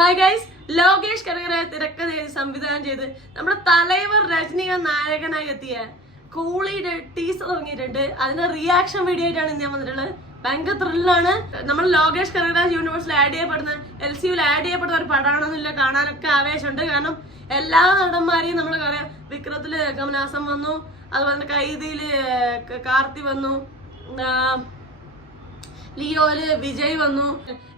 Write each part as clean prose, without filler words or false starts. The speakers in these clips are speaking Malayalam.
ഹായ് ഗൈസ്, ലോകേഷ് കനകരാജ് തിരക്കഥ സംവിധാനം ചെയ്ത് നമ്മുടെ തലൈവർ രജനികാന്ത് നായകനായി എത്തിയ കൂളിയുടെ ടീസർ ഇറങ്ങിയിട്ടുണ്ട്. അതിന്റെ റിയാക്ഷൻ വീഡിയോ ആയിട്ടാണ് ഇന്ന് ഞാൻ വന്നിട്ടുള്ളത്. ഭയങ്കര ത്രില്ലാണ്. നമ്മൾ ലോകേഷ് കനകരാജ് യൂണിവേഴ്സിൽ ആഡ് ചെയ്യപ്പെടുന്ന LCUവിൽ ആഡ് ചെയ്യപ്പെടുന്ന ഒരു പടമാണെന്നില്ല, കാണാനൊക്കെ ആവേശമുണ്ട്. കാരണം എല്ലാ നടന്മാരെയും നമ്മൾക്കറിയാം. വിക്രത്തില് കമലഹാസൻ വന്നു, അതുപോലെ തന്നെ കൈദിയില് കാർത്തി വന്നു, ലിയോയില് വിജയ് വന്നു.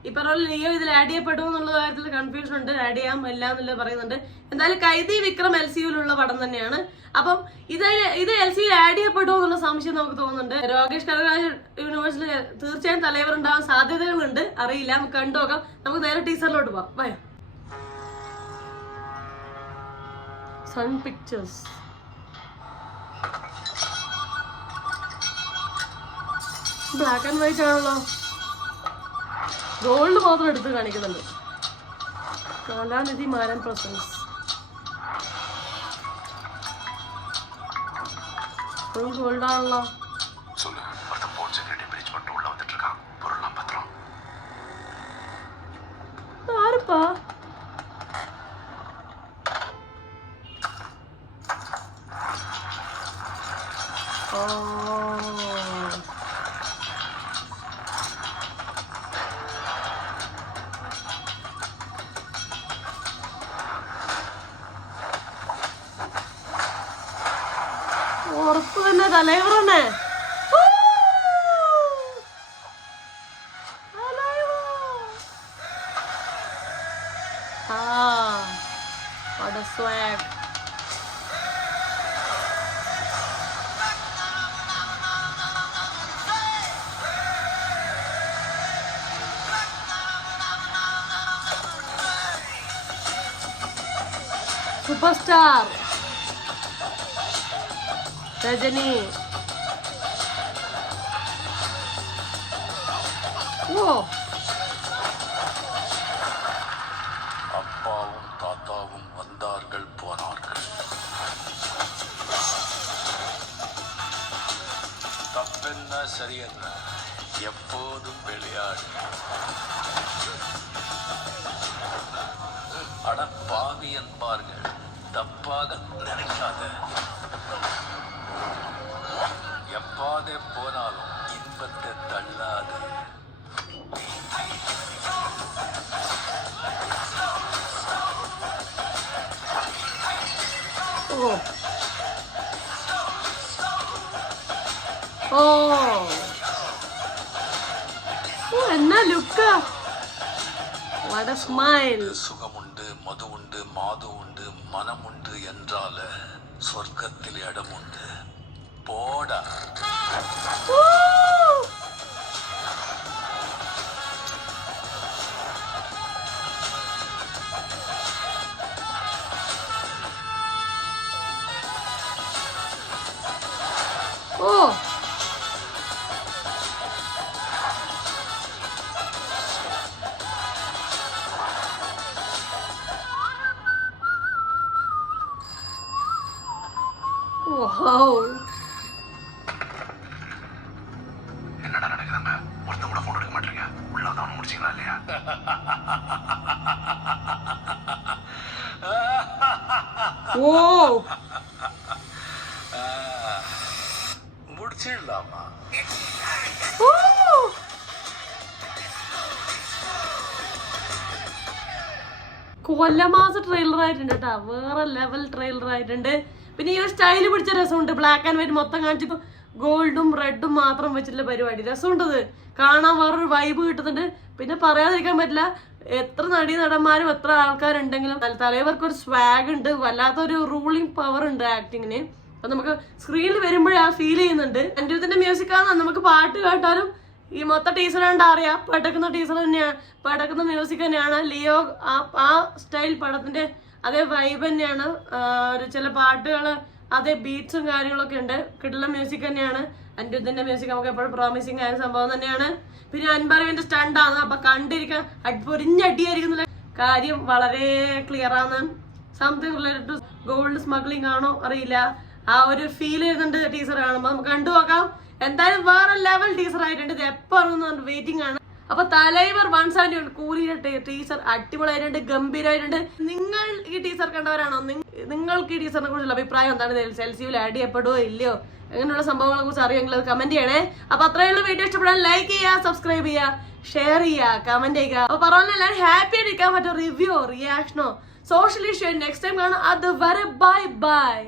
ഈ പറഞ്ഞ ലിയോ ഇതിൽ ആഡ് ചെയ്യപ്പെടുമോ എന്നുള്ള കാര്യത്തിൽ കൺഫ്യൂഷൻ ഉണ്ട്. ആഡ് ചെയ്യാം എല്ലാം എന്നുള്ളത് പറയുന്നുണ്ട്. എന്തായാലും കൈദി വിക്രം LCUവിലുള്ള പടം തന്നെയാണ്. അപ്പം ഇത് LCUവിൽ ആഡ് ചെയ്യപ്പെടുമോ എന്നുള്ള സംശയം നമുക്ക് തോന്നുന്നുണ്ട്. ലോകേഷ് കനകരാജ് യൂണിവേഴ്സിൽ തീർച്ചയായും തലൈവർ ഉണ്ടാവാൻ സാധ്യതകളുണ്ട്. അറിയില്ല, നമുക്ക് കണ്ടുനോക്കാം. നമുക്ക് നേരെ ടീച്ചറിലോട്ട് പോവാം. വയോ Sun Pictures. Black and white ആണല്ലോ, ഗോൾഡ് മാത്രം എടുത്ത് കാണിക്കുന്നുണ്ട്. കലാനിധി മാരൻ പ്രസൻസ്. ഗോൾഡ് ആണല്ലോ. ആരപ്പാ? ഉറപ്പ് തന്നെ തലൈവർ തന്നെ. സ്വാഗ്. Super star Rajini. ഓ, அப்பாவும் தாத்தாவும் வந்தார்கள் போனார்கள். தப்பென்ன சரியென்ன எப்போதும் விளையாடு. அடப்பாவி என்பார்கள், தப்பாக நினைக்காத. எப்பாதே போனாலும் இன்பத்தை தள்ளாது. എന്നാ ലുക്ക്. What a smile. சுகமுண்டு, மது உண்டு, மாது உண்டு, மனம் உண்டு என்றால சொர்க்கத்தில் இடம் உண்டு. போடா. Oh. Wow. என்னடா நடக்குதுங்க? ஒருத்தன் கூட போன் எடுக்க மாட்டீங்க. உள்ளதான் முடிச்சீங்களா இல்லையா? Wow. முடிச்சிடலாமா? കൊല്ലമാസ ട്രെയിലർ ആയിട്ടുണ്ട് കേട്ടാ. വേറെ ലെവൽ ട്രെയിലർ ആയിട്ടുണ്ട്. പിന്നെ ഈ ഒരു സ്റ്റൈല് പിടിച്ച രസമുണ്ട്. ബ്ലാക്ക് ആൻഡ് വൈറ്റ് മൊത്തം കാണിച്ചിപ്പോ ഗോൾഡും റെഡും മാത്രം വെച്ചിട്ടുള്ള പരിപാടി. രസമുണ്ടത് കാണാൻ, വേറൊരു വൈബ് കിട്ടുന്നുണ്ട്. പിന്നെ പറയാതിരിക്കാൻ പറ്റില്ല, എത്ര നടന്മാരും എത്ര ആൾക്കാരുണ്ടെങ്കിലും തലൈവർക്ക് ഒരു സ്വാഗ് ഉണ്ട്. വല്ലാത്തൊരു റൂളിംഗ് പവർ ഉണ്ട് ആക്ടിങ്ങിന്. അപ്പൊ നമുക്ക് സ്ക്രീനിൽ വരുമ്പോഴേ ആ ഫീൽ ചെയ്യുന്നുണ്ട്. അനിരുദ്ധിന്റെ മ്യൂസിക് ആണ്. നമുക്ക് പാട്ട് കേട്ടാലും ഈ മൊത്തം ടീച്ചർ കണ്ടാ അറിയാം, പടക്കുന്ന ടീച്ചർ തന്നെയാണ്, പടക്കുന്ന മ്യൂസിക് തന്നെയാണ്. ലിയോ ആ സ്റ്റൈൽ പടത്തിന്റെ അതേ വൈബ് തന്നെയാണ്. ഒരു ചില പാട്ടുകള് അതേ ബീറ്റ്സും കാര്യങ്ങളൊക്കെ ഉണ്ട്. കിട്ടുന്ന മ്യൂസിക് തന്നെയാണ്. അനിരുദ്ധിന്റെ മ്യൂസിക് നമുക്ക് എപ്പോഴും പ്രോമിസിങ് ആയ സംഭവം തന്നെയാണ്. പിന്നെ അൻപറിവിന്റെ സ്റ്റണ്ടാണ്. അപ്പൊ കണ്ടിരിക്കാൻ പൊരിഞ്ഞടിയായിരിക്കുന്ന കാര്യം വളരെ ക്ലിയർ ആണ്. Something related to gold smuggling ആണോ അറിയില്ല. ആ ഒരു ഫീൽ ചെയ്യുന്നുണ്ട് ടീച്ചർ കാണുമ്പോൾ. നമുക്ക് കണ്ടു നോക്കാം. എന്തായാലും വേറെ ലെവൽ ടീച്ചർ ആയിട്ടുണ്ട്. ഇത് എപ്പോ വെയിറ്റിംഗ് ആണ്. അപ്പൊ തലൈവർ 171 കൂലിയുടെ ടീസർ അടിപൊളിയായിട്ടുണ്ട്, ഗംഭീരമായിട്ടുണ്ട്. നിങ്ങൾ ഈ ടീസർ കണ്ടവരാണോ? നിങ്ങൾക്ക് ഈ ടീസറിനെ കുറിച്ചുള്ള അഭിപ്രായം എന്താണ്? സെൽസിയിൽ ആഡ് ചെയ്യപ്പെടുവോ ഇല്ലയോ? അങ്ങനെയുള്ള സംഭവങ്ങളെ കുറിച്ച് അറിയുമെങ്കിൽ അത് കമന്റ് ചെയ്യണേ. അപ്പൊ അത്രയുള്ള വീഡിയോ ഇഷ്ടപ്പെടാൻ ലൈക്ക് ചെയ്യുക, സബ്സ്ക്രൈബ് ചെയ്യുക, ഷെയർ ചെയ്യുക, കമന്റ് ചെയ്യുക. അപ്പൊ പറഞ്ഞ എല്ലാവരും ഹാപ്പി ആയിട്ട് ഇരിക്കാൻ പറ്റും. റിവ്യൂ, റിയാക്ഷനോ, സോഷ്യൽ ഇഷ്യൂ നെക്സ്റ്റ് ടൈം കാണാം. അതുവരെ ബൈ ബൈ.